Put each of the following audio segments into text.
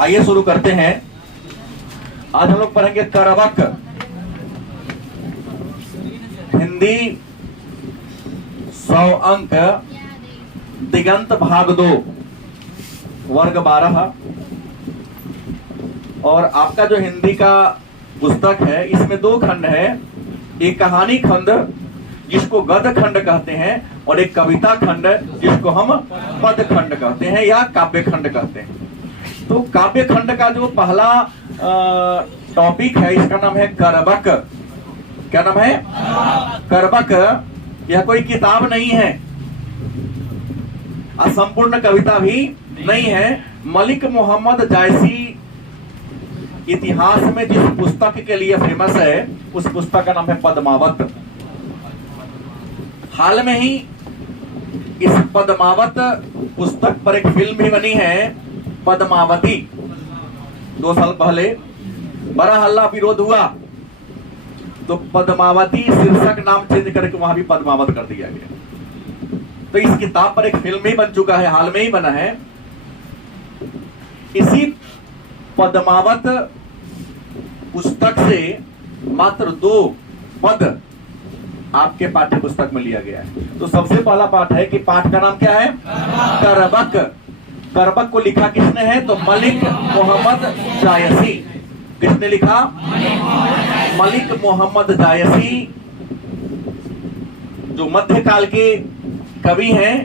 आइए शुरू करते हैं। आज हम लोग पढ़ेंगे करवक, हिंदी 100 अंक, दिगंत भाग 2, वर्ग 12। और आपका जो हिंदी का पुस्तक है इसमें 2 खंड है, एक कहानी खंड जिसको गद्य खंड कहते हैं और एक कविता खंड जिसको हम पद खंड कहते हैं या काव्य खंड कहते हैं। तो काव्य खंड का जो पहला टॉपिक है इसका नाम है करवक। क्या नाम है? करवक। यह कोई किताब नहीं है, असंपूर्ण कविता भी नहीं है। मलिक मोहम्मद जायसी इतिहास में जिस पुस्तक के लिए फेमस है उस पुस्तक का नाम है पद्मावत। हाल में ही इस पद्मावत पुस्तक पर एक फिल्म भी बनी है, पद्मावती। 2 साल पहले बड़ा हल्ला विरोध हुआ तो पद्मावती शीर्षक नाम चेंज करके वहां भी पद्मावत कर दिया गया। तो इस किताब पर एक फिल्म भी बन चुका है, हाल में ही बना है। इसी पद्मावत पुस्तक से मात्र 2 पद आपके पाठ्य पुस्तक में लिया गया है। तो सबसे पहला पाठ है कि पाठ का नाम क्या है? करवक। करवक को लिखा किसने है? तो मलिक मोहम्मद जायसी। किसने लिखा? मलिक मोहम्मद जायसी, जो मध्यकाल के कवि हैं,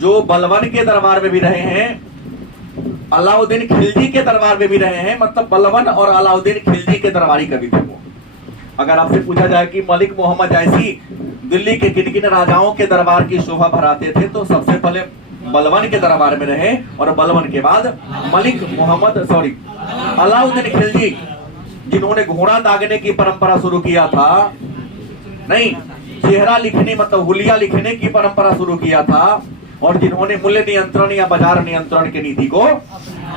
जो बलवन के दरबार में भी रहे हैं, अलाउद्दीन खिलजी के दरबार में भी रहे हैं। मतलब बलवन और अलाउद्दीन खिलजी के दरबारी कवि थे वो। अगर आपसे पूछा जाए कि मलिक मोहम्मद जायसी दिल्ली के किन किन राजाओं के दरबार की शोभा बढ़ाते थे, तो सबसे पहले बलवन के दरबार में रहे और बलवन के बाद अलाउद्दीन खिलजी, जिन्होंने घोड़ा दागने की परंपरा शुरू किया था, नहीं, चेहरा लिखने मतलब हुलिया लिखने की परंपरा शुरू किया था, और जिन्होंने मूल्य नियंत्रण या बाजार नियंत्रण की नीति को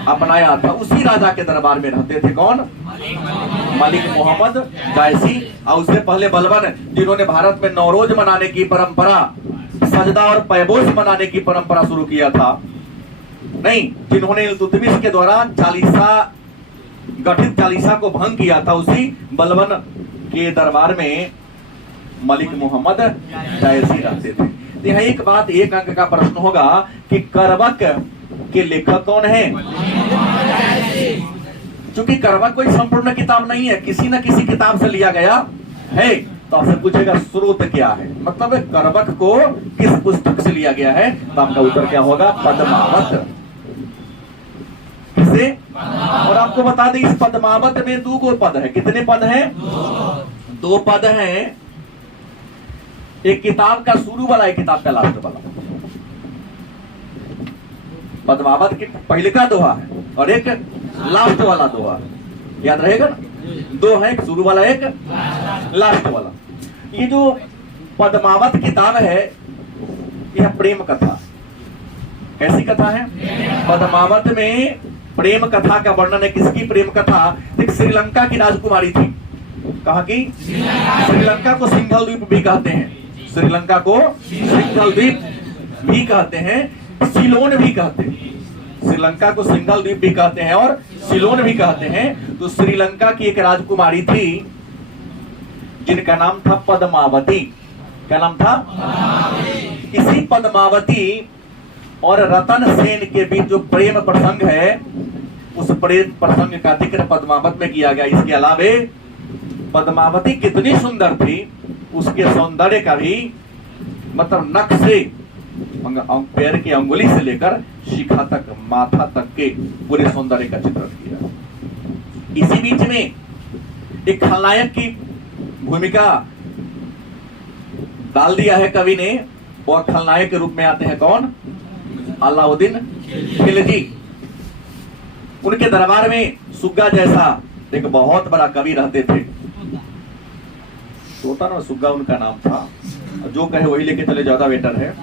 अपनाया था, उसी राजा के दरबार में रहते थे। कौन? मलिक मोहम्मद जायसी। और उससे पहले बलवन, जिन्होंने भारत में नौरोज मनाने की परंपरा, सजदा और पैबोस मनाने की परंपरा शुरू किया था, नहीं, जिन्होंने इल्तुतमिश के द्वारा गठित चालीसा को भंग किया था, उसी बलवन के दरबार में मलिक मोहम्मद जायसी रहते थे। तो यहाँ एक बात, 1 अंक का प्रश्न होगा कि करवक के लेखक कौन है? चूंकि करवक कोई संपूर्ण किताब नहीं है, किसी न किसी किताब से लिया गया है, तो आपसे पूछेगा स्रोत क्या है, मतलब करवक को किस पुस्तक से लिया गया है, तो आपका उत्तर क्या होगा? पद्मावत। किसे? और आपको बता दें इस पद्मावत में 2 पद है। कितने पद हैं? 2 पद हैं। एक किताब का शुरू वाला, एक किताब का लास्ट वाला। पद्मावत के पहले का दोहा है और एक लास्ट वाला दोहा, याद रहेगा ना? 2 है, एक शुरू वाला एक लास्ट वाला। ये जो पद्मावत किताब है यह प्रेम कथा। कैसी कथा है? पद्मावत में प्रेम कथा का वर्णन है। किसकी प्रेम कथा? एक श्रीलंका की राजकुमारी थी। कहाँ की? श्रीलंका को सिंघल द्वीप भी कहते हैं, श्रीलंका को सिंघल द्वीप भी कहते हैं, सिलोन भी कहते हैं। श्रीलंका को सिंघल द्वीप भी कहते हैं और सिलोन भी कहते हैं। तो श्रीलंका की एक राजकुमारी थी जिनका नाम था पद्मावती। क्या नाम था? इसी पद्मावती और रतन सेन के बीच जो प्रेम प्रसंग है, उस प्रेम प्रसंग का जिक्र पद्मावत में किया गया। इसके अलावा पद्मावती कितनी सुंदर थी, उसके सौंदर्य का भी मतलब नख से, पैर की अंगुली से लेकर शिखा तक, माथा तक के पूरे सौंदर्य का चित्रण किया। इसी बीच में एक खलनायक की भूमिका डाल दिया है कवि ने, और खलनायक के रूप में आते हैं कौन? अलाउद्दीन खिलजी। उनके दरबार में सुग्गा जैसा एक बहुत बड़ा कवि रहते थे। तोता ना सुग्गा उनका नाम था, जो कहे वही लेके चले, ज्यादा बेटर है।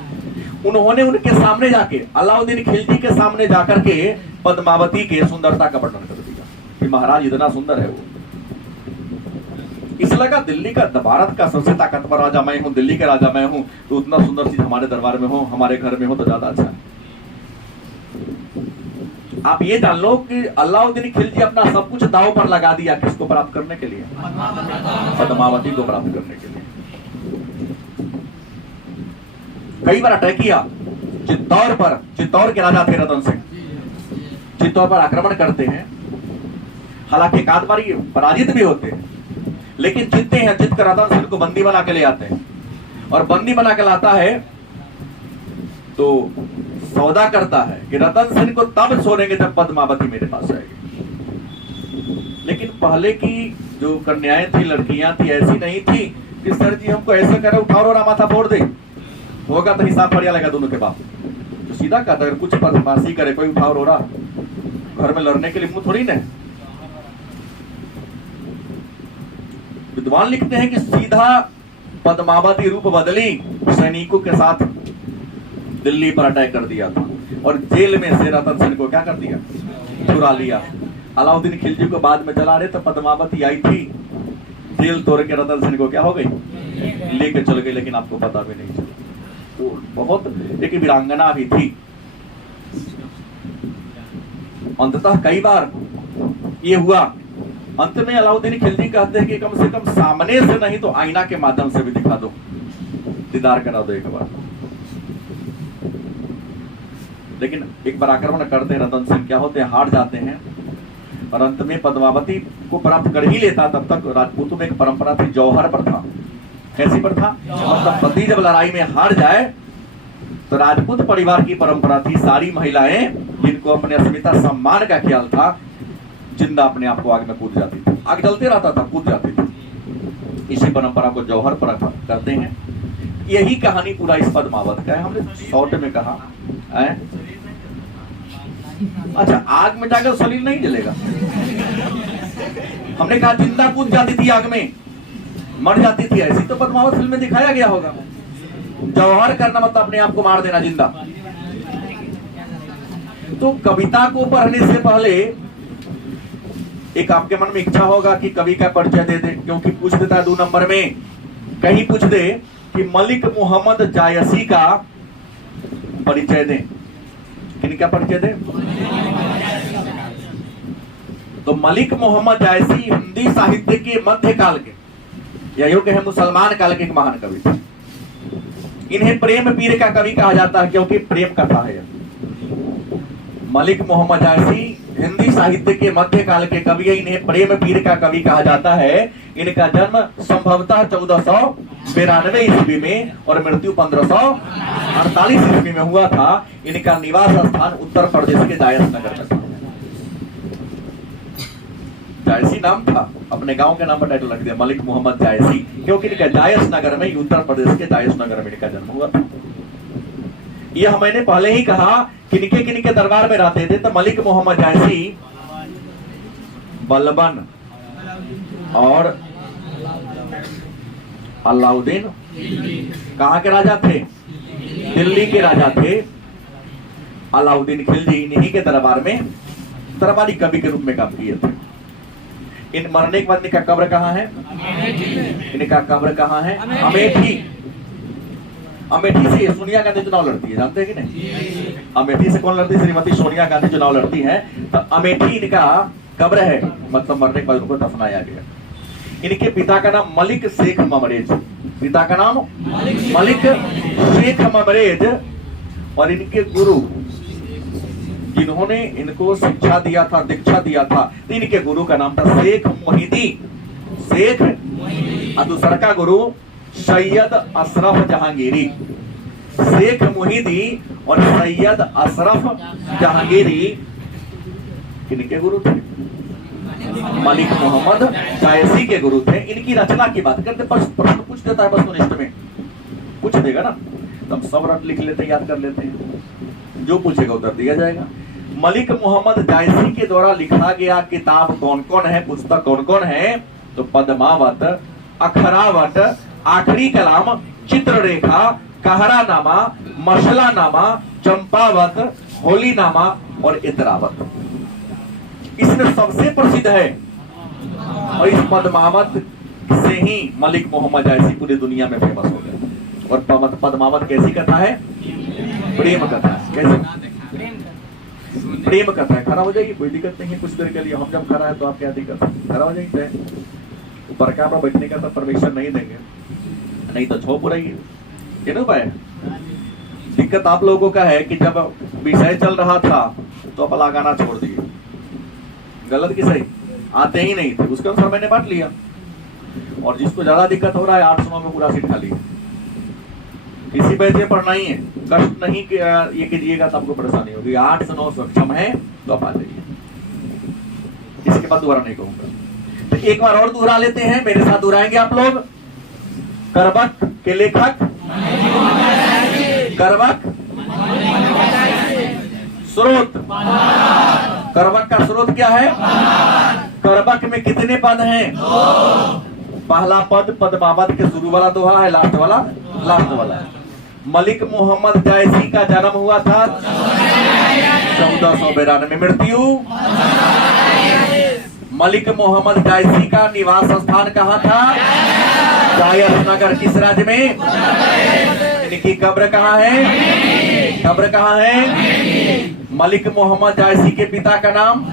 उन्होंने उनके सामने जाके, अलाउद्दीन खिलजी के सामने जाकर के पद्मावती के सुंदरता का वर्णन कर दिया कि महाराज इतना सुंदर है वो। इस लगा दिल्ली का, भारत का सबसे ताकतवर राजा मैं हूँ, दिल्ली का राजा मैं हूँ, तो उतना सुंदर चीज हमारे दरबार में हो, हमारे घर में हो तो ज्यादा अच्छा है। आप ये जान लो कि अलाउद्दीन खिलजी अपना सब कुछ दांव पर लगा दिया, किसको प्राप्त करने के लिए? पद्मावती को प्राप्त करने के लिए। कई बार अटैक किया चित्तौड़ पर। चित्तौड़ के राजा थे रतन सिंह। चित्तौड़ पर आक्रमण करते हैं, हालांकि एक आध बार पराजित भी होते हैं, लेकिन जीतते हैं। जीत कर रतन सिंह को बंदी बना के ले आते हैं, और बंदी बना के लाता है तो सौदा करता है कि रतन सिंह को तब छोड़ेंगे जब पद्मावती मेरे पास आएगी। लेकिन पहले की जो कन्याएं थी, लड़कियां थी, ऐसी नहीं थी कि सर जी हमको ऐसे करे, उठाओ और माथा फोड़ दे, होगा तो हिसाब फरिया लगा दोनों के बाप। तो सीधा कहता है कुछ बदमाशी करे कोई, उठाओ रोड़ा, घर में लड़ने के लिए मुंह थोड़ी ना। विद्वान लिखते हैं कि सीधा पद्मावती रूप बदली, सैनिकों के साथ दिल्ली पर अटैक कर दिया था, और जेल में से रतन सेन को क्या कर दिया? चुरा लिया। अलाउद्दीन खिलजी को बाद में जला रहे तो पद्मावती आई थी, जेल तोड़ के रतन सेन को क्या हो गई? लेके चल गई, लेकिन आपको पता भी नहीं चला। तो बहुत एक वीरांगना भी थी। अंततः कई बार ये हुआ, अंत में अलाउद्दीन खिलजी कहते हैं कि कम से कम सामने से नहीं तो आईना के माध्यम से भी दिखा दो, दीदार करा दो एक बार। लेकिन एक बार आक्रमण करते हैं रतन सिंह, क्या होते हैं? हार जाते हैं, और अंत में पद्मावती को प्राप्त कर ही लेता। तब तक राजपूतों में एक परंपरा थी, जौहर प्रथा। कैसी प्रथा? मतलब पति जब लड़ाई में हार जाए तो राजपूत परिवार की परंपरा थी, सारी महिलाएं जिनको अपने अस्मिता सम्मान का ख्याल था, जिंदा अपने आप को आग में कूद जाती थी। आग जलते रहता था, कूद जाती थी। इसी परंपरा को जौहर प्रथा करते हैं। यही कहानी पूरा इस पद्मावत का है। हमने शॉर्ट में कहा है। अच्छा, आग में जाकर शरीर नहीं जलेगा। हमने कहा जिंदा कूद जाती थी आग में, मर जाती थी, ऐसी तो पद्मावत फिल्म में दिखाया गया होगा। जौहर करना मतलब अपने आप को मार देना जिंदा। तो कविता को पढ़ने से पहले एक आपके मन में इच्छा होगा कि कवि का परिचय दे दे, क्योंकि पूछ देता है 2 नंबर में, कहीं पूछ दे कि मलिक मोहम्मद जायसी का परिचय दें। किनका परिचय दें? तो मलिक मोहम्मद जायसी हिंदी साहित्य के मध्यकाल के, या यूं कहें मुसलमान काल के एक महान कवि थे। इन्हें प्रेम पीर का कवि कहा जाता है, क्योंकि प्रेम कथा है। मलिक मोहम्मद जायसी हिंदी साहित्य के मध्यकाल के कवि है। इन्हें प्रेम पीर का कवि कहा जाता है। इनका जन्म संभवतः 1492 ईस्वी में और मृत्यु 1548 ईस्वी में हुआ था। इनका निवास स्थान उत्तर प्रदेश के जायस नगर में था। जायसी नाम था, अपने गांव के नाम पर टाइटल रख दिया मलिक मोहम्मद जायसी, क्योंकि इनका जायस नगर में, उत्तर प्रदेश के जायस नगर में इनका जन्म हुआ था। यह मैंने पहले ही कहा किनके दरबार में रहते थे। तो मलिक मोहम्मद जायसी बलबन और अलाउद्दीन कहाँ के राजा थे? दिल्ली के राजा थे। अलाउद्दीन खिलजी इन्हीं के दरबार में दरबारी कवि के रूप में काम किए थे। इन मरने के बाद इनका कब्र कहाँ है? इनका कब्र कहाँ है? अमेठी। अमेठी से सोनिया गांधी चुनाव लड़ती है, जानते हैं कि नहीं? अमेठी से कौन लड़ती है? श्रीमती सोनिया गांधी चुनाव लड़ती है। तो अमेठी इनका कब्र है, मतलब मरने के बाद उनको दफनाया गया। इनके पिता का नाम मलिक शेख ममरेज, पिता का नाम मलिक शेख ममरेज, और इनके गुरु जिन्होंने इनको शिक्षा दिया था, दीक्षा दिया था, तो इनके गुरु का नाम था शेख मोहिदी। शेख, और दूसरा का गुरु सैयद अशरफ जहांगीरी। शेख मोहिदी और सैयद अशरफ जहांगीरी किनके गुरु थे? मलिक मोहम्मद जायसी के गुरु थे। इनकी रचना की बात करते, प्रश्न पूछ देता है वस्तुनिष्ठ में, पूछ देगा ना, तो हम सब रट लिख लेते, याद कर लेते हैं, जो पूछेगा उत्तर दिया जाएगा। मलिक मोहम्मद जायसी के द्वारा लिखा गया किताब कौन कौन है, पुस्तक कौन कौन है? तो पद्मावत, अखरावट, आखिरी कलाम, चित्ररेखा, कहरानामा, मसलानामा, चंपावत, होलीनामा और इतरावत। इसमें सबसे प्रसिद्ध है, और इस पद्मावत से ही मलिक मोहम्मद जायसी पूरी दुनिया में फेमस हो गए। और पद्मावत कैसी कथा है? प्रेम कथा है। कैसे? प्रेम कथा है, खड़ा हो जाइए, कोई दिक्कत नहीं है। कुछ देर के लिए हम जब खड़ा है तो आप क्या दिक्कत है, खड़ा हो जाइए। ऊपर का बैठने का तो परमिशन नहीं देंगे, नहीं तो छो पुराइए, ये ना उपाय। दिक्कत आप लोगों का है कि जब विषय चल रहा था तो आप लगाना छोड़ दिए, गलत की सही, आते ही नहीं थे, उसके अनुसार मैंने बांट लिया। और जिसको ज्यादा दिक्कत हो रहा है 8 में पूरा सीट खाली है, किसी पैसे पर नहीं है, कष्ट नहीं ये कीजिएगा तो आपको परेशानी होगी। 8 से 9 सक्षम है तो आप आ जाइए, इसके बाद दोबारा नहीं कहूंगा। तो एक बार और दोहरा लेते हैं, मेरे साथ दोहराएंगे आप लोग। करबक के लेखक, करबक स्रोत, करबक का स्रोत क्या है? करबक में कितने पद हैं? पहला पद पद्मावत के शुरू वाला दोहा है, लास्ट वाला लास्ट वाला। मलिक मोहम्मद जायसी का जन्म हुआ था 1492 में, मृत्यु। मलिक मोहम्मद जायसी का निवास स्थान कहाँ था? जायस नगर, किस राज्य में? इनकी कब्र कहाँ है? कब्र कहाँ है? मलिक मोहम्मद जायसी के पिता का नाम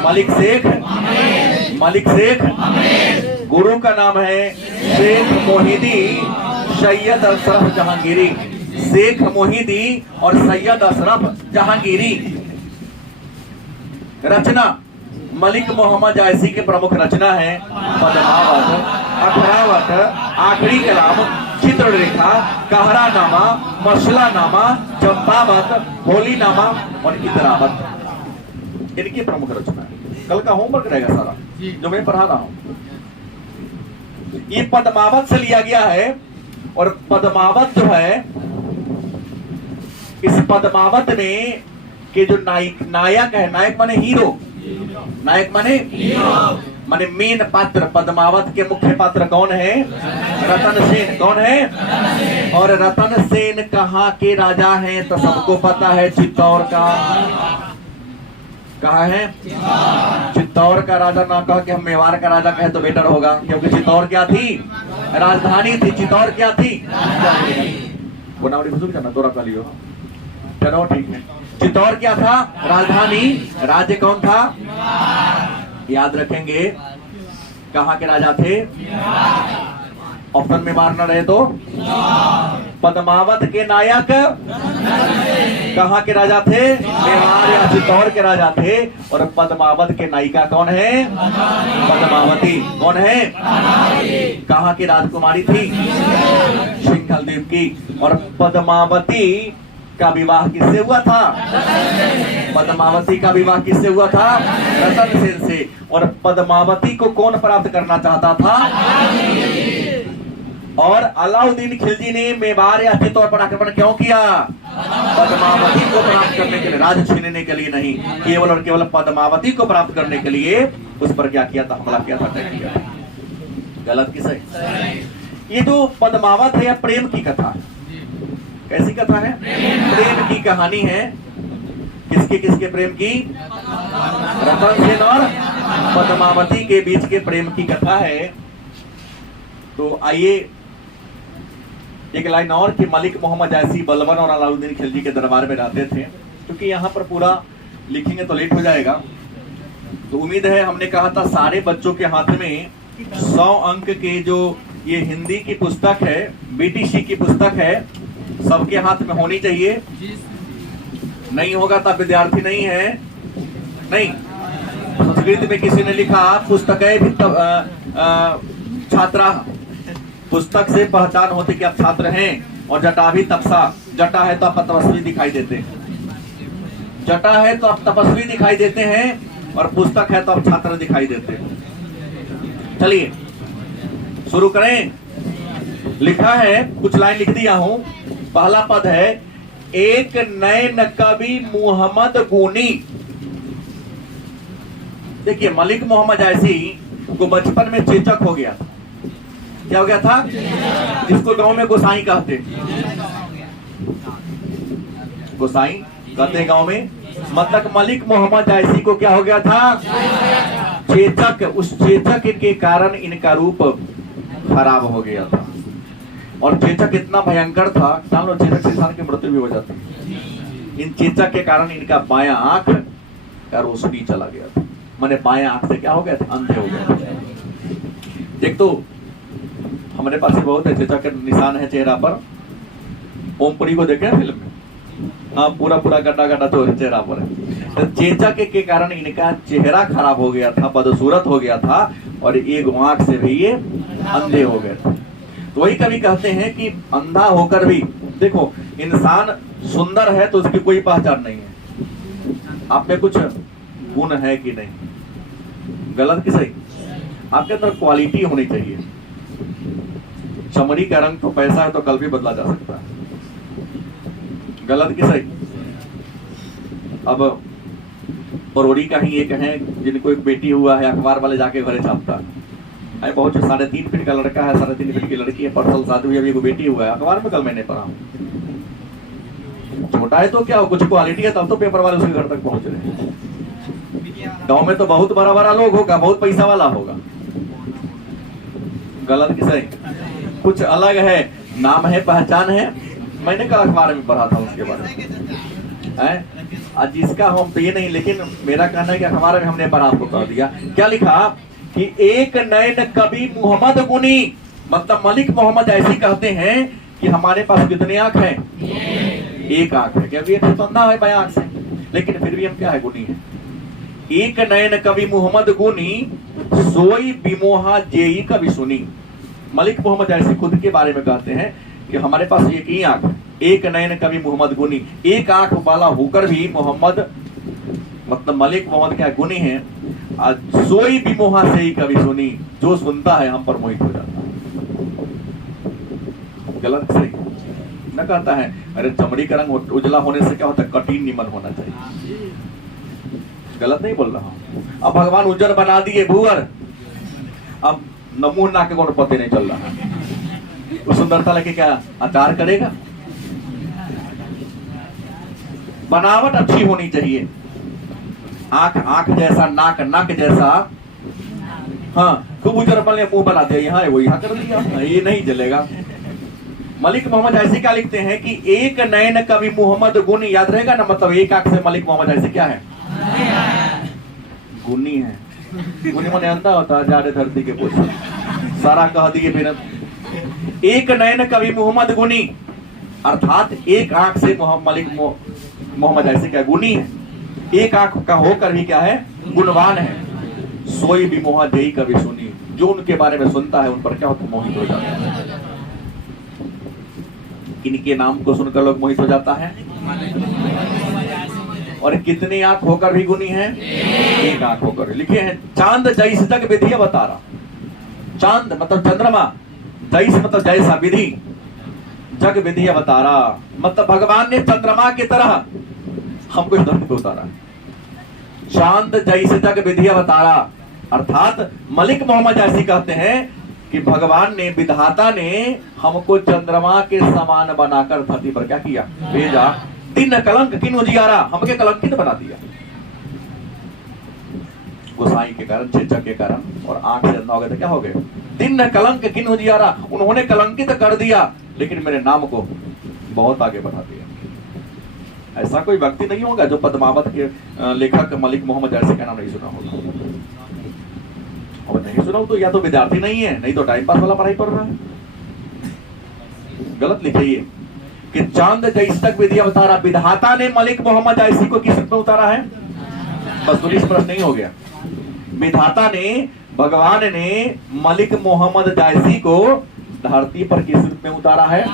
मलिक शेख, मलिक शेख। गुरु का नाम है शेख मोहिदी सैयद अशरफ जहांगीरी, शेख मोहिदी और सैयद अशरफ जहांगीरी। रचना मलिक मोहम्मद जायसी के प्रमुख रचना है पद्मावत, अखरावत, आखिरी कलाम, चित्ररेखा, कहरा नामा, मसला नामा, चंपावत, होली नामा और इतरावत। इनकी प्रमुख रचना है। कल का होमवर्क रहेगा सारा जो मैं पढ़ा रहा हूं, ये पद्मावत से लिया गया है। और पद्मावत जो है, इस पद्मावत में के जो नायक है, नायक माने हीरो, नायक माने हीरो, माने मेन पात्र। पद्मावत के मुख्य पात्र कौन है? रतन सेन। कौन है? और रतन सेन कहाँ के राजा हैं तो सबको पता है, चित्तौड़ का। कहा है? चित्तौड़ का राजा ना कह के हम मेवाड़ का राजा कहे तो बेटर होगा, क्योंकि चित्तौड़ क्या थी? राजधानी थी। चित्तौड़ क्या थी? दौरा का लियो, चलो ठीक है। चित्तौड़ क्या था? राजधानी। राज्य कौन था? याद रखेंगे, कहाँ के राजा थे? ऑप्शन में मारना रहे तो पद्मावत के नायक कहाँ के राजा थे? मेवाड़ या चित्तौड़ के राजा थे। और पद्मावत के नायिका कौन है? पद्मावती। कौन है? कहाँ की राजकुमारी थी? सिंघल द्वीप की। और पद्मावती का विवाह किससे हुआ था? पद्मावती का विवाह किससे हुआ था? रतन सेन से। और पद्मावती को कौन प्राप्त करना चाहता था? और अलाउद्दीन खिलजी ने मेवाड़ या चित्तौड़ पर आक्रमण क्यों किया? पद्मावती को प्राप्त करने के लिए, राज छीनने के लिए नहीं, केवल और केवल पद्मावती को प्राप्त करने के लिए उस पर क्या किया था? हमला किया था, अटैक किया था। गलत की सही? ये जो पद्मावत है, प्रेम की कथा। कैसी कथा है? प्रेम की कहानी है। किसके किसके प्रेम की? रतन सेन और पद्मावती के बीच के प्रेम की कथा है। तो आइए एक लाइन और कि मलिक मोहम्मद जायसी बलबन और अलाउद्दीन खिलजी के दरबार में रहते थे। क्योंकि यहाँ पर पूरा लिखेंगे तो लेट हो जाएगा, तो उम्मीद है, हमने कहा था सारे बच्चों के हाथ में 100 अंक के जो ये हिंदी की पुस्तक है, बीटीसी की पुस्तक है, सबके हाथ में होनी चाहिए। नहीं होगा तब विद्यार्थी नहीं है। नहीं, संस्कृत में किसी ने लिखा पुस्तकें भी छात्रा, पुस्तक से पहचान होती कि आप छात्र हैं। और जटा भी तपसा, जटा है तो आप तपस्वी दिखाई देते हैं, जटा है तो आप तपस्वी दिखाई देते हैं, और पुस्तक है तो आप छात्र दिखाई देते हैं। चलिए शुरू करें। लिखा है, कुछ लाइन लिख दिया हूं। पहला पद है, एक नैन कवि मोहम्मद गुनी। देखिए, मलिक मोहम्मद जायसी को बचपन में चेचक हो गया था। क्या हो गया था? जिसको गांव में गोसाई कहते, गोसाई कहते गांव में। मतलब मलिक मोहम्मद जायसी को क्या हो गया था? चेचक। उस चेचक के कारण इनका रूप खराब हो गया था। और चेचक इतना भयंकर था, जान लो, चेचक से इंसान की मृत्यु भी हो जाती। इन चेचक के कारण इनका बायां आंख का रोशनी चला गया था, माने बायां आंख से क्या हो गया था, अंधे हो गए। एक तो हमारे पास बहुत है चेचक के निशान है चेहरा पर। ओमपुरी को देखे फिल्म में, हाँ पूरा पूरा गड्ढा गड्ढा तो चेहरा पर है। तो चेचक के कारण इनका चेहरा खराब हो गया था, बदसूरत हो गया था, और एक आंख से भी ये अंधे हो गए थे। तो वही कभी कहते हैं कि अंधा होकर भी देखो, इंसान सुंदर है तो उसकी कोई पहचान नहीं है। आप में कुछ गुण है कि नहीं, गलत कि सही? आपके अंदर क्वालिटी होनी चाहिए। चमड़ी का रंग तो पैसा है तो कल भी बदला जा सकता है, गलत कि सही? अब परोड़ी का ही एक है जिनको एक बेटी हुआ है, अखबार वाले जाके घरे छापता है, बहुत 3.5 फीट का लड़का है, 3.5 फीट की लड़की है, परसल शादी हुई, अभी एक बेटी हुआ है, अखबार में कल मैंने पढ़ा। छोटा है तो क्या हो, कुछ क्वालिटी है तब तो पेपर वाले उसके घर तक पहुंच रहे। गांव में तो बहुत बड़ा बड़ा लोग होगा, बहुत पैसा वाला होगा, गलत कि सही? कुछ अलग है, नाम है, पहचान है। मैंने कल अखबार में पढ़ा था उसके बारे में, आज जिसका हम तो ये नहीं, लेकिन मेरा कहना है कि अखबार में हमने पढ़ा, आपको कह दिया। क्या लिखा कि एक नैन कवि मोहम्मद गुनी, मतलब मलिक मोहम्मद ऐसी कहते हैं कि हमारे पास कितने आंख हैं? एक आंख है, क्योंकि एक तो अंधा है बायां आंख से, लेकिन फिर भी हम क्या है, गुनी है। एक नयन कवि मोहम्मद गुनी, सोई बिमोहा जेई कवि सुनी। मलिक मोहम्मद ऐसी खुद के बारे में कहते हैं कि हमारे पास एक ही आंख, एक नयन कवि मोहम्मद गुनी, एक आंख वाला होकर भी मोहम्मद मतलब मलिक मोहम्मद क्या गुनी है। सोई बिमोहा से ही कवि सुनी, जो सुनता है हम पर मोहित हो जाता है। गलत सही न कहता है, अरे चमड़ी का रंग उजला होने से क्या होता है, कठिन निमन होना चाहिए। गलत नहीं बोल रहा हूं। अब भगवान उज्जर बना दिए भूअर, अब नमूह नाक को पते नहीं चल रहा है, वो सुंदरता लेके क्या आचार करेगा? बनावट अच्छी होनी चाहिए, आंख आंख जैसा, नाक नाक जैसा। हाँ खूब उज्जर बने मुंह बना दिया, यहाँ है वो यहाँ कर दिया, ये नहीं चलेगा। मलिक मोहम्मद ऐसी क्या लिखते हैं कि एक नयन कवि मोहम्मद गुनी, याद रहेगा ना, मतलब एक आंख से मलिक मोहम्मद ऐसे क्या है, गुनी है। गुनी मन अंधा होता है, जाड़े धरती के पोषण सारा कह दिए। फिर एक नयन कवि मोहम्मद गुनी, अर्थात एक आंख से मलिक मोहम्मद ऐसे क्या गुनी है, एक आंख का होकर भी क्या है, गुणवान है। सोई भी मोहा जयी कवि सुनी, जो उनके बारे में सुनता है उन पर क्या होता है, मोहित हो जाता है। किनके नाम को सुनकर लोग मोहित हो जाता है? और कितनी आंख होकर भी गुनी है, एक आंख होकर। लिखे हैं चांद जैस जग विधि अवतारा। चांद मतलब चंद्रमा, जैस मतलब जैसा, विधि जग विधि अवतारा, मतलब भगवान ने चंद्रमा की तरह हमको इस धरती पे उतारा। चांद जैसे जग विधि अवतारा, अर्थात मलिक मोहम्मद ऐसी कहते हैं कि भगवान ने, विधाता ने हमको चंद्रमा के समान बनाकर धरती पर क्या किया, भेजा। दिन कलंक किन उजियारा, हमके कलंकित बना दिया गोसाई के कारण, चेचक के कारण, और आंख से अंधा हो गए तो क्या हो गए, दिन कलंक किन उजियारा, उन्होंने कलंकित कर दिया, लेकिन मेरे नाम को बहुत आगे बढ़ा दिया। ऐसा कोई व्यक्ति नहीं होगा जो पद्मावत के लेखक मलिक मोहम्मद ऐसे का नाम नहीं सुना होगा। और नहीं सुना तो या तो विद्यार्थी नहीं है, नहीं तो टाइम पास वाला पढ़ाई पढ़ रहा है। गलत लिखिए कि चांद जैस तक विधि अवतारा, विधाता ने मलिक मोहम्मद ऐसी को किस रूप में उतारा है? बस पुलिस प्रश्न नहीं हो गया। विधाता ने, भगवान ने मलिक मोहम्मद जैसी को धरती पर किस रूप में उतारा है?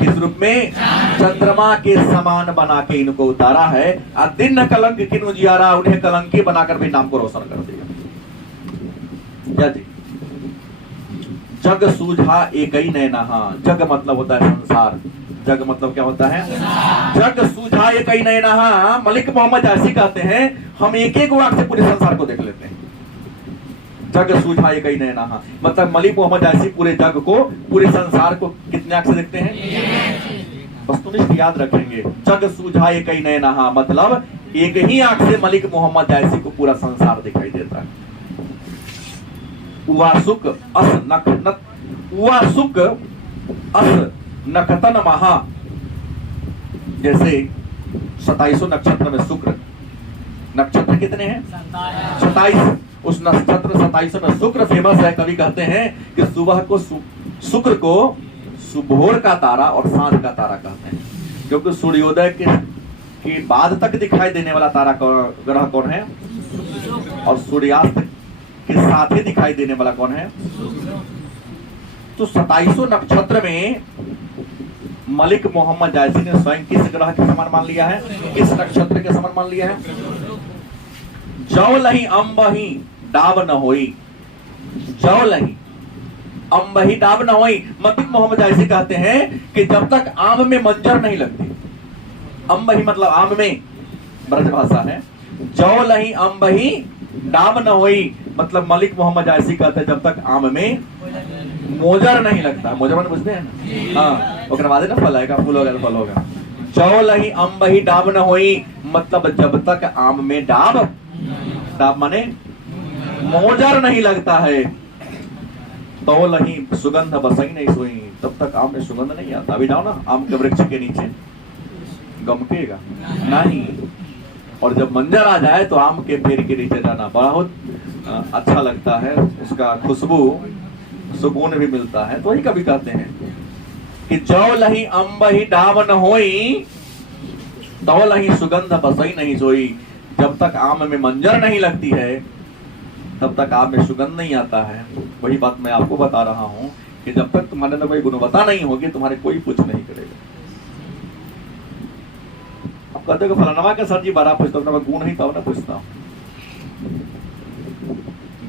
किस रूप में? चंद्रमा के समान बना के इनको उतारा है। दिन कलंक किन उजियारा, उन्हें कलंकी बनाकर भी नाम को रोशन कर दिया। क्या जी? जग सूझा एक ही नैना, जग मतलब होता है संसार, जग मतलब क्या होता है? जग सूझा एक ही नैना, मलिक मोहम्मद ऐसी कहते हैं हम एक एक आंख से पूरे संसार को देख लेते हैं। जग सूझा एक ही नैना, मतलब मलिक मोहम्मद ऐसी पूरे जग को, पूरे संसार को कितने आंख से देखते हैं? वस्तुनिष्ठ याद रखेंगे, जग सूझा एक ही नैना, मतलब एक ही आंख से मलिक मोहम्मद ऐसी को पूरा संसार दिखाई देता है। उवासुक अस नखनत, उवासुक अस नखतन महा, जैसे 27 नक्षत्र में शुक्र, नक्षत्र कितने हैं? 27। उस नक्षत्र 27 में शुक्र फेमस है। कवि कहते हैं कि सुबह को शुक्र को सुबह का तारा और सांझ का तारा कहते हैं, क्योंकि सूर्योदय के बाद तक दिखाई देने वाला तारा ग्रह कौन है? और सूर्यास्त के साथ ही दिखाई देने वाला कौन है? तो 27 नक्षत्र में मलिक मोहम्मद जायसी ने स्वयं किस ग्रह के समान मान लिया है? किस नक्षत्र के समान मान लिया है? जौ लही अम्बही डाब न होई, जौ लही अम्बही डाब न होई। मलिक मोहम्मद जायसी कहते हैं कि जब तक आम में मंजर नहीं लगती, अम्बही मतलब आम में ब्रजभाषा है, जौ लही अम्बही डाब न होई मतलब मलिक मोहम्मद जायसी कहते हैं जब तक आम में मोजर नहीं लगता। मोजर मैंने बुझते हैं ना? हाँ, ओकरे बाद ना फल आएगा, फूल होगा, फल होगा। जौ लही अम्बही डाब न होई मतलब जब तक आम में डाब, डाब माने मोजर नहीं लगता है, तो लही सुगंध बसई नहीं सोई, तब तक आम में सुगंध नहीं आता। अभी जाओ ना आम के वृक्ष के नीचे, गमकेगा नहीं। और जब मंजर आ जाए तो आम के पेड़ के नीचे जाना बहुत अच्छा लगता है, उसका खुशबू सुकून भी मिलता है। तो वही कभी कहते हैं कि जौ लही अम्बही डाब न होई, तो लही सुगंध बसई नहीं सोई। जब तक आम में मंजर नहीं लगती है तब तक आम में सुगंध नहीं आता है। वही बात मैं आपको बता रहा हूं कि जब तक तुम्हारे अंदर कोई गुणवत्ता नहीं होगी तुम्हारे कोई कुछ नहीं करेगा। अब कहते फलानवा के सर जी बारह पूछता हूँ, मैं गुण नहीं था ना पूछता हूँ।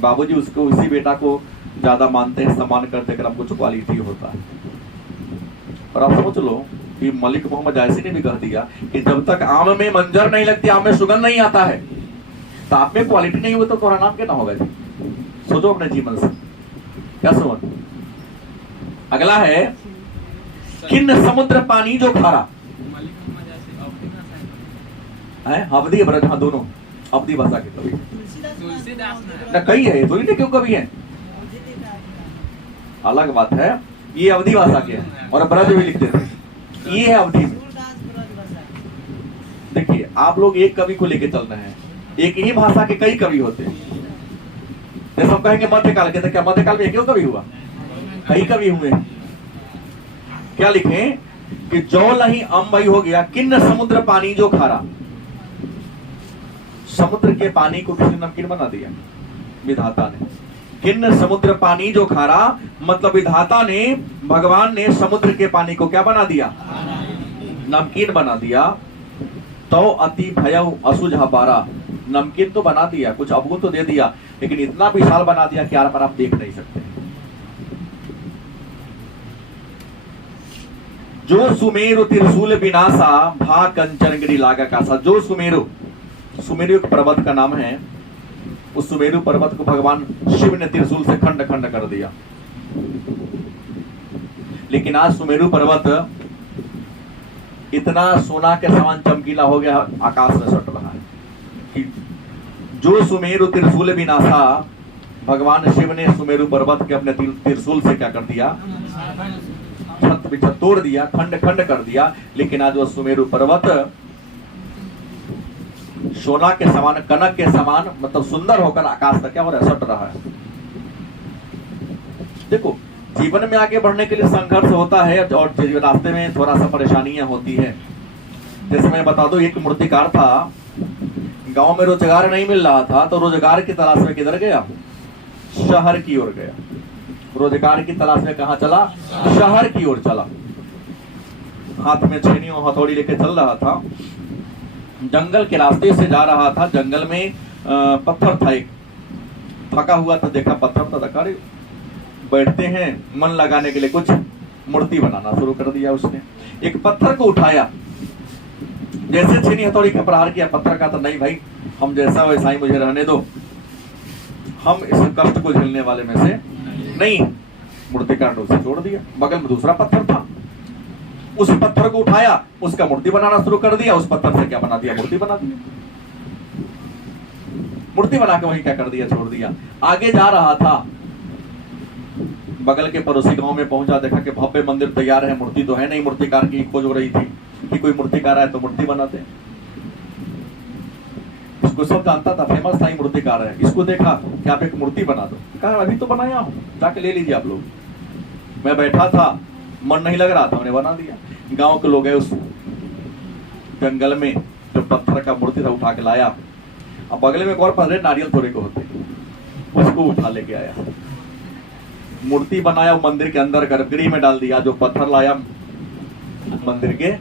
बाबूजी उसको उसी बेटा को ज्यादा मानते हैं, सम्मान करते हैं, कुछ क्वालिटी होता है। और आप समझ लो कि मलिक मोहम्मद जायसी ने भी कह दिया कि जब तक आम में मंजर नहीं लगती, आम में सुगंध नहीं आता है, तो आप में क्वालिटी नहीं होगी तो तुम्हारा नाम क्या ना होगा जी? सोचो अपने जीवन से, क्या समझ। अगला है किन्न समुद्र पानी जो खारा है, अवधि ब्रज, हाँ दोनों अवधि भाषा के कवि ना, कई है थोड़ी ना, क्यों कवि है, अलग बात है। ये अवधि भाषा के हैं और ब्रज भी लिखते थे, ये है अवधि में। देखिए आप लोग एक कवि को लेके चल रहे हैं, एक ही भाषा के कई कवि होते हैं। जैसे हम कहेंगे मध्यकाल के, तो क्या मध्यकाल में क्यों कवि हुआ? कई कवि हुए। क्या लिखे कि जौ लही अम्बई हो गया, किन्न समुद्र पानी जो खारा, समुद्र के पानी को किसी नमकीन बना दिया विधाता ने। किन्न समुद्र पानी जो खारा मतलब विधाता ने, भगवान ने समुद्र के पानी को क्या बना दिया? नमकीन बना दिया। तो अति भयउ असुझा पारा, नमकीन तो बना दिया, कुछ अवगुण तो दे दिया, लेकिन इतना विशाल बना दिया कि आर पर आप देख नहीं सकते। जो सुमेरु त्रिशूल विनाशा भा कंचन गिरी लागा कासा। जो सुमेरु, सुमेरु एक पर्वत का नाम है, उस सुमेरु पर्वत को भगवान शिव ने त्रिशूल से खंड खंड कर दिया। लेकिन आज सुमेरु पर्वत इतना सोना के समान चमकीला हो गया, आकाश में सट रहा है कि जो सुमेरु त्रिशूल विनाशा, भगवान शिव ने सुमेरु पर्वत के अपने त्रिशूल से क्या कर दिया? छत पे छत तोड़ दिया, खंड खंड कर दिया। लेकिन आज वो सुमेरु पर्वत सोना के समान, कनक के समान, मतलब सुंदर होकर आकाश तक क्या हो रहा है? सट रहा है। देखो जीवन में आगे बढ़ने के लिए संघर्ष होता है और रास्ते में थोड़ा सा परेशानियां होती है। जैसे मैं बता दूं, एक मूर्तिकार था, गांव में रोजगार नहीं मिल रहा था, तो रोजगार की तलाश में किधर गया? शहर की ओर गया। रोजगार की तलाश में कहा चला? शहर की ओर चला। हाथ में छेनी और हथौड़ी लेके चल रहा था, जंगल के रास्ते से जा रहा था। जंगल में पत्थर था, एक थका हुआ था, देखा पत्थर था, देखा बैठते हैं मन लगाने के लिए, कुछ मूर्ति बनाना शुरू कर दिया उसने। एक पत्थर को उठाया, जैसे छेनी हथौड़ी का प्रहार किया, पत्थर का तो नहीं भाई, हम जैसा वैसा ही मुझे रहने दो, हम इस कष्ट को झेलने वाले में से नहीं। मूर्तिकार ने उसे छोड़ दिया। बगल में दूसरा पत्थर था, उस पत्थर को उठाया, उसका मूर्ति बनाना शुरू कर दिया। उस पत्थर से क्या बना दिया? मूर्ति बना दिया। मूर्ति बना के वही क्या कर दिया? छोड़ दिया। आगे जा रहा था, बगल के पड़ोसी गांव में पहुंचा, देखा कि भव्य मंदिर तैयार है, मूर्ति तो है नहीं। मूर्तिकार की खोज हो रही थी कि कोई मूर्तिकार है तो मूर्ति बनाते। उसको सब जानता था, फेमस था, मूर्तिकार है। इसको देखा कि आप एक मूर्ति बना दो, कहा अभी तो बनाया हूँ, जाके ले लीजिए आप लोग। मैं बैठा था, मन नहीं लग रहा था, मैंने बना दिया। गांव के लोग गए उस जंगल में, जो पत्थर का मूर्ति था उठा के लाया। अब बगले में एक और पत्थर, नारियल थोड़े को होते, उसको उठा लेके आया, मूर्ति बनाया, मंदिर के अंदर गर्भगृह में डाल दिया। जो पत्थर लाया मंदिर के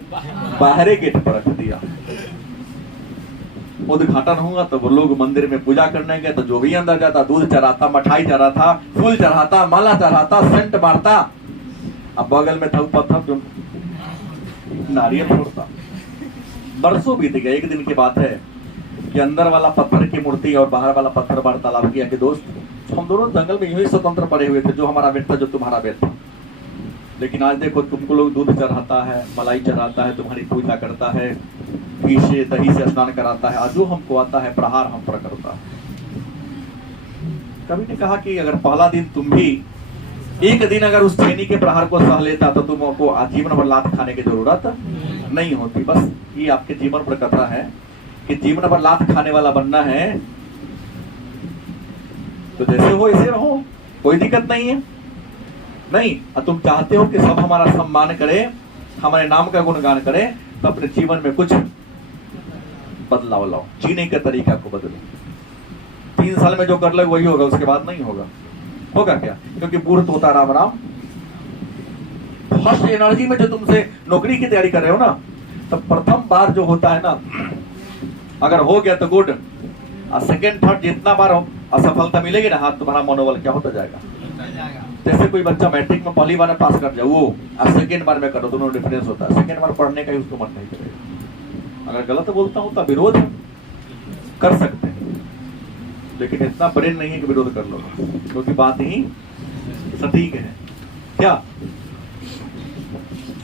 बाहरी गेट पर रख दिया। उद्घाटन हुआ तो वो लोग मंदिर में पूजा करने गए, तो जो भी अंदर जाता दूध चढ़ाता, मिठाई चढ़ाता, फूल चढ़ाता, माला चढ़ाता, सेंट मारता। अब बगल में था वो पत्थर जो नारियल फोड़ता। बरसों बीत गए। एक दिन की बात है कि अंदर वाला पत्थर की मूर्ति और बाहर वाला पत्थर वार्तालाप किया कि दोस्त, हम दोनों जंगल में यूं ही स्वतंत्र पड़े हुए थे, जो हमारा बेट था, जो तुम्हारा बेट था, लेकिन आज देखो तुमको लोग दूध चढ़ाता है, मलाई चढ़ाता है, तुम्हारी पूजा करता है, घी से दही से स्नान कराता है, आज जो हमको आता है प्रहार हम पर करता है। कभी ने कहा कि अगर पहला दिन तुम भी एक दिन अगर उस छेनी के प्रहार को सह लेता तो तुमको आजीवन भर लात खाने की जरूरत नहीं होती। बस ये आपके जीवन पर कथा है कि जीवन भर लात खाने वाला बनना है तो जैसे हो ऐसे रहो, कोई दिक्कत नहीं है। नहीं, तुम चाहते हो कि सब हमारा सम्मान करे, हमारे नाम का गुणगान करे, तो अपने जीवन में कुछ बदलाव लाओ, जीने के तरीका को बदलो। 3 साल में जो कर लगे वही होगा, उसके बाद नहीं होगा। होगा क्या? क्योंकि बूढ़ तोता राम राम। फर्स्ट एनर्जी में जो तुमसे नौकरी की तैयारी कर रहे हो ना, तो प्रथम बार जो होता है ना, अगर हो गया तो गुड, और सेकेंड थर्ड जितना बार असफलता मिलेगी ना, हाथ तुम्हारा मनोबल क्या होता जाएगा। जैसे कोई बच्चा मैट्रिक में पहली बार में पास कर जाए वो, और सेकेंड बार में करो, दोनों डिफरेंस होता है। सेकेंड बार पढ़ने का ही उसको मन नहीं करेगा। अगर गलत बोलता हूं तो विरोध कर सकते हैं, लेकिन इतना ब्रेन नहीं है कि विरोध कर लो, क्योंकि बात ही सटीक है। क्या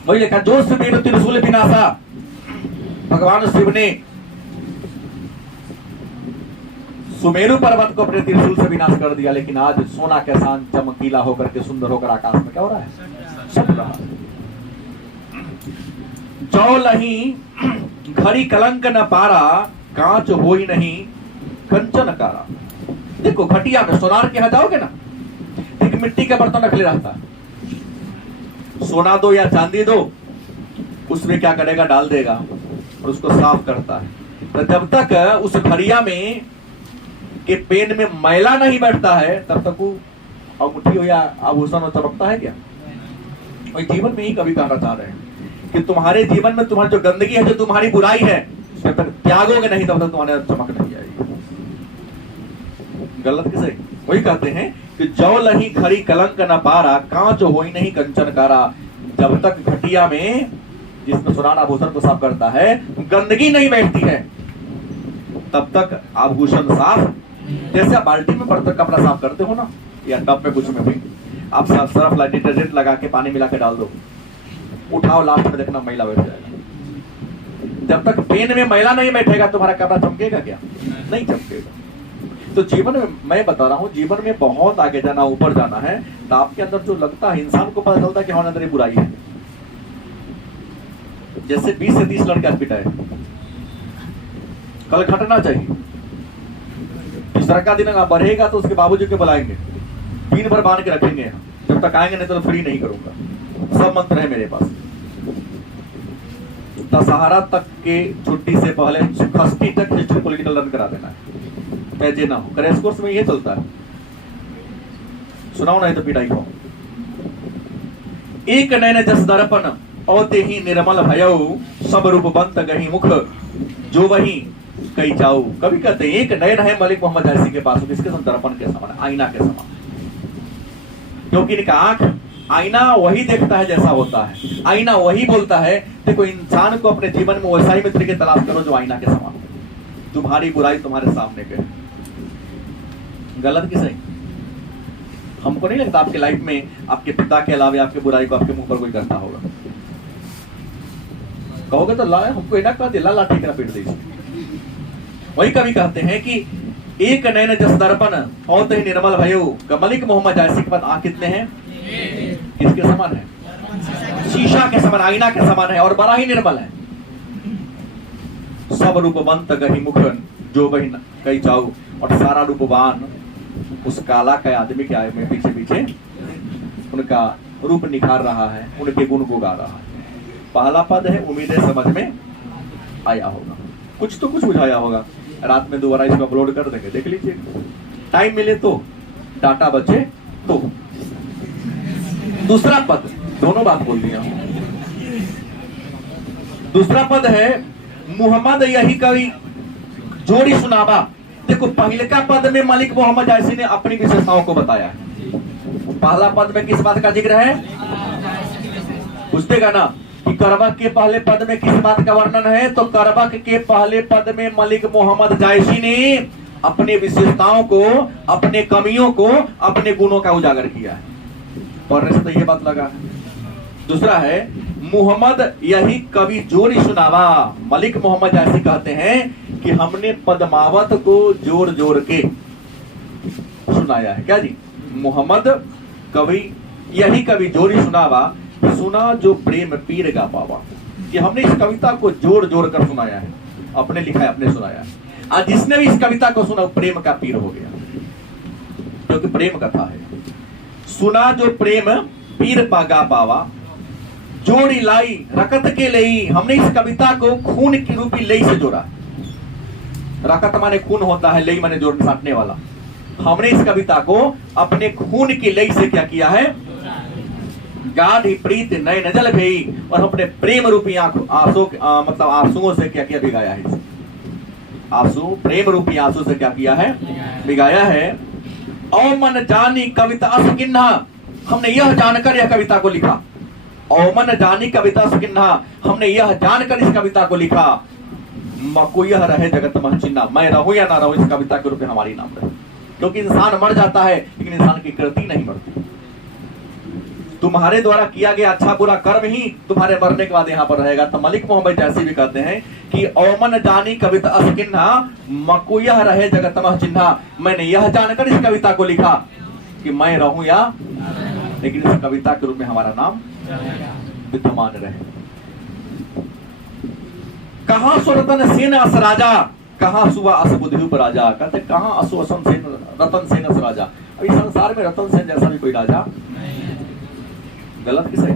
वही लिखा, जो सुमेरु त्रिशूल विनाशा, भगवान शिव ने सुमेरु पर्वत को अपने त्रिशूल से विनाश कर दिया, लेकिन आज सोना के शान चमकीला होकर के सुंदर होकर आकाश में क्या हो रहा है, सब रहा। जो लही घड़ी कलंक न पारा, कांच हो ही नहीं कंचन कारा। देखो घटिया में सोनार के यहाँ जाओगे ना, एक मिट्टी का बर्तन रख ले रहता है, सोना दो या चांदी दो, उसमें क्या करेगा, डाल देगा और उसको साफ करता है। तो जब तक उस घड़िया में के पेन में मैला नहीं बैठता है, तब तक वो अंगूठी हो या आभूषण हो चमकता है क्या? वही जीवन में ही कभी कहना चाह रहे हैं कि तुम्हारे जीवन में तुम्हारी जो गंदगी है, जो तुम्हारी बुराई है, जब तक त्यागोगे नहीं तब तक तुम्हारे चमक नहीं आएगी। गलत किसे? वही कहते हैं कि जो लही खरी कलंक न पारा, कांच हो ही नहीं कंचन कारा। जब तक घटिया में जिसमें सुनार आभूषण को साफ करता है गंदगी नहीं बैठती है, तब तक आभूषण साफ। जैसे आप बाल्टी में बर्तन कपड़ा साफ करते हो ना, या टब में कुछ में भी, आप सर्फ ला डिटर्जेंट लगा के पानी मिला के डाल दो, उठाओ, लास्ट में देखना मैला बैठ जाएगा। जब तक पेन में मैला नहीं बैठेगा तुम्हारा कपड़ा चमकेगा क्या? नहीं चमकेगा। तो जीवन में मैं बता रहा हूं, जीवन में बहुत आगे जाना, ऊपर जाना है, तो आपके अंदर जो लगता है, इंसान को पता चलता है कि हमारे अंदर ये बुराई है। जैसे 20 से 30 लड़के पिटाए, कल घटना चाहिए, तीसरा का दिन अगर बढ़ेगा तो उसके बाबूजी के बुलाएंगे, 3 बार बांध के रखेंगे, जब तक आएंगे नहीं तो फ्री नहीं करूंगा। सब मंत्र है मेरे पास। दशहरा तक के छुट्टी से पहले षष्ठी तक हिस्ट्री पॉलिटिकल रन करा देना है, पैजे ना हो। क्रैश कोर्स में ये चलता है, सुनाओ नहीं तो पिटाई को। एक नयन जस दर्पण औते ही निर्मल भयो, सब रूप बंत गही मुख, जो वही कई जाऊ। कभी कहते हैं एक नयन है मलिक मोहम्मद जैसी के पास, इसके समान दर्पण के समान, आईना के समान, क्योंकि इनका आंख आईना वही देखता है जैसा होता है, आईना वही बोलता है। देखो इंसान को अपने जीवन में वैसा ही मित्र की तलाश करो जो आईना के समान। तुम्हारी बुराई तुम्हारे सामने पे, गलत की सही? हमको नहीं लगता आपके लाइफ में आपके पिता के अलावा आपके बुराई को आपके मुंह पर कोई करता होगा। कहोगे तो ला हमको इना कहते ला लाठी का पीट दे। वही कवि कहते हैं कि एक नयन जस दर्पण और ही निर्मल भयो, मलिक मोहम्मद जैसी के बाद आंख कितने हैं? किसके समान है? शीशा के समान, आईना के समान है और बड़ा ही निर्मल है। सब रूप बंत गही मुख, जो बहिन कई जाऊ और सारा रूपवान उस काला के आदमी के आए में पीछे पीछे उनका रूप निखार रहा है, उनके गुण को गा रहा है। पहला पद है उम्मीदें समझ में आया होगा, कुछ तो कुछ बुझाया होगा। रात में दोबारा इसको अपलोड कर देंगे, देख लीजिए, टाइम मिले तो, डाटा बचे तो। दूसरा पद, दोनों बात बोल दिया। दूसरा पद है मोहम्मद यही कवि जोड़ी सुनावा। देखो पहले का पद में मलिक मोहम्मद जैसी ने अपनी विशेषताओं को बताया है। पहला पद में किस बात का जिक्र है? पूछतेगा ना कि करबक के पहले पद में किस बात का वर्णन है, तो करबक के पहले पद में मलिक मोहम्मद जायसी ने अपने विशेषताओं को, अपने कमियों को, अपने गुणों का उजागर किया है। पढ़ने से तो यह बात लगा है। दूसरा है मोहम्मद यही कवि जोड़ी सुनावा। मलिक मोहम्मद जायसी कहते हैं कि हमने पद्मावत को जोड़ जोड़ के सुनाया है। क्या जी? मोहम्मद कवि यही कवि जोड़ी सुनावा, सुना जो प्रेम पीर गा पावा। कि हमने इस कविता को जोड़ जोड़ कर सुनाया है, अपने लिखा है, अपने सुनाया है। आज जिसने भी इस कविता को सुना प्रेम का पीर हो गया, क्योंकि प्रेम कथा है। सुना जो प्रेम पीर पागा पावा, जोड़ी लाई रकत के लई। हमने इस कविता को खून की रूपी लई से जोड़ा। रकत माने खून होता है, लई माने जोड़ साटने वाला। हमने इस कविता को अपने खून की लई से क्या किया है? गाढ़ी प्रीत नए नजल भई, और अपने प्रेम रूपी आंसू मतलब आंसुओं से क्या किया? भिगाया है। आंसू, प्रेम रूपी आंसू से क्या किया है? भिगाया है। औ मन जानी कविता अस किन्हा, हमने यह जानकर यह कविता को लिखा। औ मन जानी कविता अस किन्हा, हमने यह जानकर इस कविता को लिखा। मको यह रहे जगत मह चिन्हा, मैं रहूं या ना रहूं इस कविता के रूप में हमारी नाम रहे। क्योंकि इंसान मर जाता है लेकिन इंसान की कृति नहीं मरती। तुम्हारे द्वारा किया गया अच्छा बुरा कर्म ही तुम्हारे मरने के बाद यहाँ पर रहेगा। तो मलिक मोहम्मद जैसी भी कहते हैं कि औमन जानी कविता अस किन्हा, मको यह रहे जगत मह चिन्हा। मैंने यह जानकर इस कविता को लिखा कि मैं रहूं या, लेकिन इस कविता के रूप में हमारा नाम विद्यमान रहे। कहां सो रतन सेन अस राजा, कहां सुबह अस बुद्धि राजा। कहते कहां असो असम सेन रतन सेन अस राजा। अभी संसार में रतन सेन जैसा भी कोई राजा गलत किसे?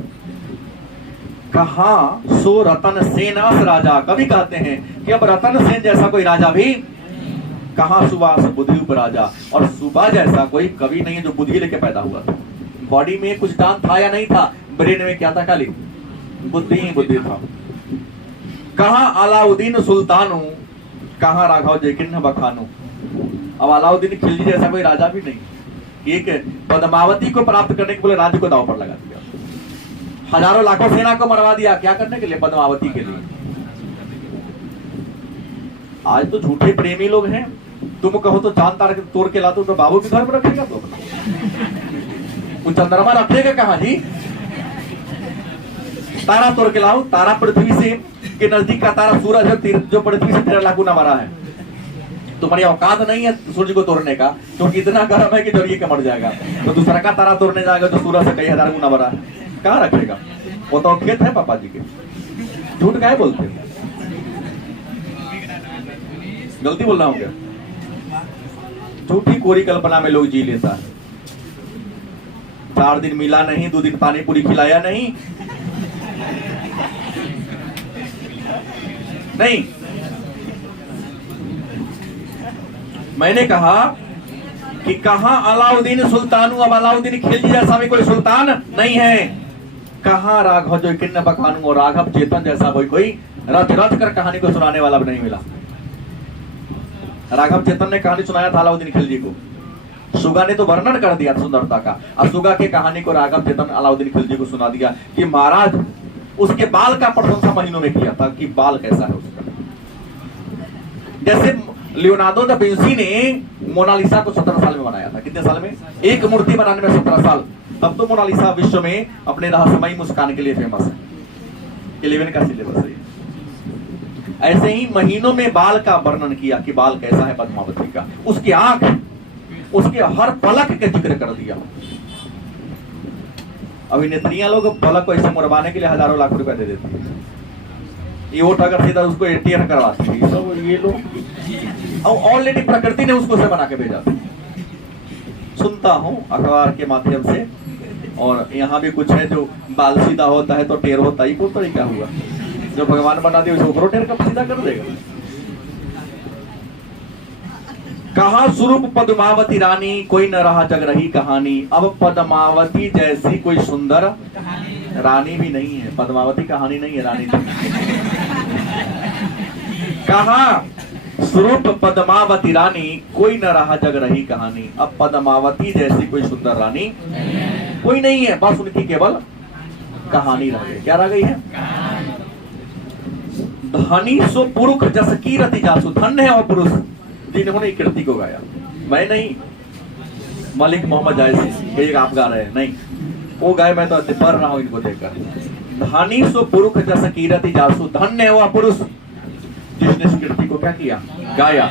कहां सो रतन सेन अस राजा। कभी कहते हैं कि अब रतन सेन जैसा कोई राजा भी, कहां सुबह अस बुद्धि राजा। और सुबह जैसा कोई कवि नहीं है जो बुद्धि लेके पैदा हुआ था। बॉडी में कुछ दांत था या नहीं था? ब्रेन में क्या था? खाली बुद्धि ही बुद्धि था। कहां अलाउद्दीन सुल्तानू, कहां राघव जयकिन्न बखानू। अब अलाउद्दीन खिलजी जैसा कोई राजा भी नहीं। एक पद्मावती को प्राप्त करने के लिए राज्य को दांव पर लगा दिया, हजारों लाखों सेना को मरवा दिया। क्या करने के लिए? पद्मावती के लिए। आज तो झूठे प्रेमी लोग हैं। तुम कहो तो चांद तारा तोड़ के ला दो, तो बाबू के घर में रखेगा तो वो चंद्रमा रखेगा कहां जी? तारा तोड़ के लाओ। तारा पृथ्वी से के नजदीक का तारा सूरज है, जो पृथ्वी से 13 लाख गुना बड़ा है। तुम्हारी औकात नहीं है सूरज को तोड़ने का, क्योंकि इतना गर्म है कि जरिए के मर जाएगा। तो दूसरा का तारा तोड़ने जाएगा तो सूरज से कई हजार गुना बड़ा है, कहां रखेगा? वो तो खेत है पापा जी के। झूठ काहे बोलते हैं? गलती बोल रहा हूं क्या? झूठी कोरी कल्पना में लोग जी लेता है। 4 दिन मिला नहीं, 2 दिन पानी पूरी खिलाया नहीं, नहीं। मैंने कहा कि कहां अलाउद्दीन सुल्तानू। अब अलाउद्दीन खिलजी जैसा भी कोई सुल्तान नहीं है। कहां राघव जो किन्न बखानू, और राघव चेतन जैसा कोई रच रच कर कहानी को सुनाने वाला भी नहीं मिला। राघव चेतन ने कहानी सुनाया था अलाउद्दीन खिलजी को। सुगा ने तो वर्णन कर दिया सुंदरता का, और सुगा की कहानी को राघव चेतन अलाउद्दीन खिलजी को सुना दिया कि महाराज उसके बाल का प्रशंसा महीनों में किया था कि बाल कैसा है उसका। जैसे लियोनार्डो दा विंसी ने मोनालिसा को 17 साल में बनाया था। कितने साल में? एक मूर्ति बनाने में 17 साल। तब तो मोनालिसा विश्व में अपने रहस्यमयी मुस्कान के लिए फेमस है। 11 का सिलेबस है। ऐसे ही महीनों में बाल का वर्णन किया कि बाल कैसा है पद्मावती का। उसकी आंख, उसके हर पलक के जिक्र कर दिया। अभिनेत्रियां लोग पलक को ऐसे मुड़वाने के लिए हजारों लाख रुपए दे देती है। ये वोट अगर सीधा उसको एटीएम करवाती है सब ये लोग। और ऑलरेडी प्रकृति ने उसको से बना के भेजा। सुनता हूं अखबार के माध्यम से, और यहाँ भी कुछ है जो बाल सीधा होता है तो टेर होता ही को तरीका हुआ, जो भगवान बना दे उसको टेर कब सीधा कर देगा। कहा स्वरूप पद्मावती रानी, कोई न रहा जग रही कहानी। अब पद्मावती जैसी कोई सुंदर रानी भी नहीं है। पद्मावती कहानी नहीं है, रानी तो। कहा स्वरूप पद्मावती रानी, कोई न रहा जग रही कहानी। अब पद्मावती जैसी कोई सुंदर रानी कोई नहीं है, बस उनकी केवल कहानी रह गई। क्या रह गई है? धनी सो पुरुष जस कीरति जासु। धन्य है वो पुरुष जिन्होंने कीर्ति को गाया। मैं नहीं, मलिक मोहम्मद जायसी एक आप गा रहे हैं, नहीं वो गाय, मैं तो पढ़ रहा हूं इनको देखकर। धनी सो पुरुष जस कीरति जासु। धन्य है वह पुरुष जिसने इस कीर्ति को क्या किया? गाया।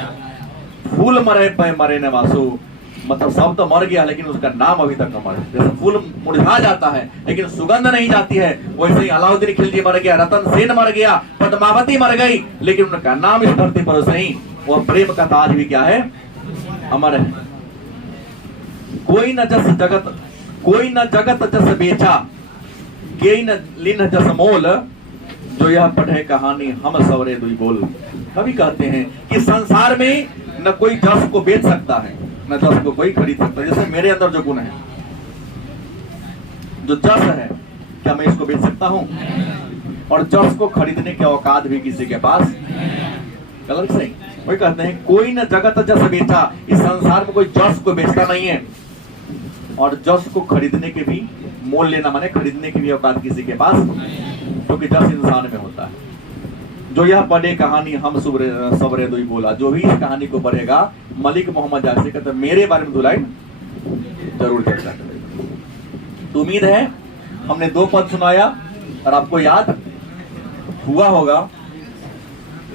फूल मरे पे मरे न वासु, मतलब सब तो मर गया लेकिन उसका नाम अभी तक न मरे। जैसे फूल मुरझा जाता है लेकिन सुगंध नहीं जाती है, वैसे ही अलाउद्दीन खिलजी मर गया, रतन सेन मर गया, पद्मावती मर गई, लेकिन उनका नाम इस धरती पर सही, वह प्रेम का ताज भी क्या है? अमर है। कोई न जस जगत, कोई न जगत जस बेचा, के न लिन जस मोल। जो यह पढ़े कहानी हम सवरे दुई बोल। कभी कहते हैं कि संसार में न कोई जस को बेच सकता है, न जस को कोई खरीद सकता है। जैसे मेरे अंदर जो गुण है, जो जस है, क्या मैं इसको बेच सकता हूं? और जस को खरीदने के औकात भी किसी के पास गलत सही। वही कहते हैं कोई न जगत जस बेचा। इस संसार में कोई जस को बेचता नहीं है, और जस को खरीदने के भी, मोल लेना माने खरीदने की भी औकात किसी के पास, क्योंकि जस इंसान में होता है। जो यह पढ़े कहानी हम सवरे दुई बोला। जो भी इस कहानी को पढ़ेगा, मलिक मोहम्मद जायसी कहते मेरे बारे में 2 लाइन जरूर चर्चा करेगा। तो उम्मीद है हमने 2 पद सुनाया और आपको याद हुआ होगा।